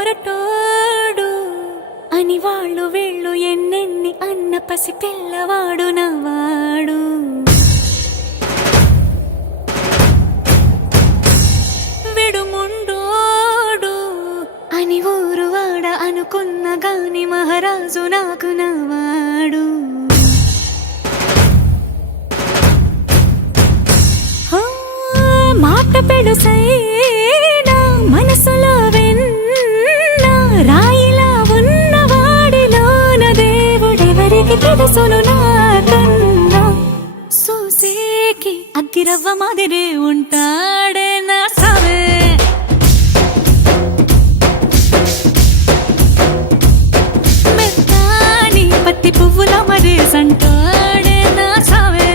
మొరటోడు అని వాళ్ళు వీళ్ళు ఎన్నెన్ని అన్న పసి పిల్లవాడు నవ్వాడు. విడుముండోడు అని ఊరు వాడ అనుకున్న గాని మహారాజు నాకు నవ్వాడు. మాట పెడుసైనా మనసులో వెన్న రాయిలా ఉన్నవాడిలోన దేవుడెవరికి తెలుసును నాకన్నా. సూసేకి అగ్గిరవ్వ మాదిరే ఉంటాడే నా సావే. మెత్తాని పత్తి పువ్వుల మరేసంటాడే నా సావే.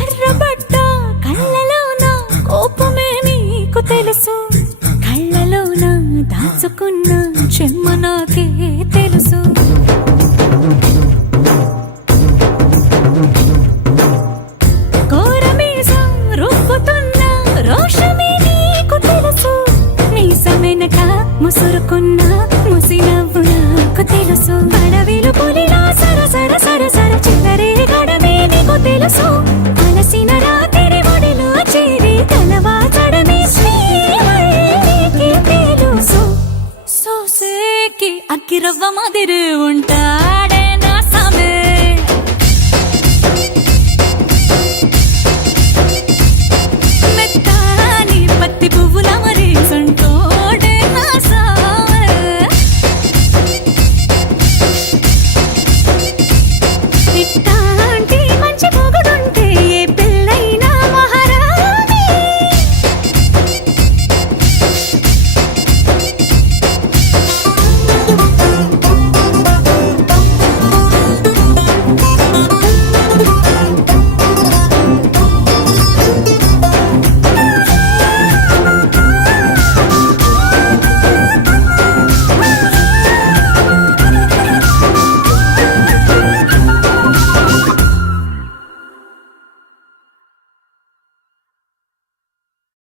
ఎర్రబడ్డ కళ్ళలోన కోపమే నీకు తెలుసు, కళ్ళలోన దాచుకున్న చెమ్మ నాకే తెలుసు. కోరమీసం రుబ్బుతున్న రోషమే నీకు తెలుసు, మీసమెనక ముసురుకున్న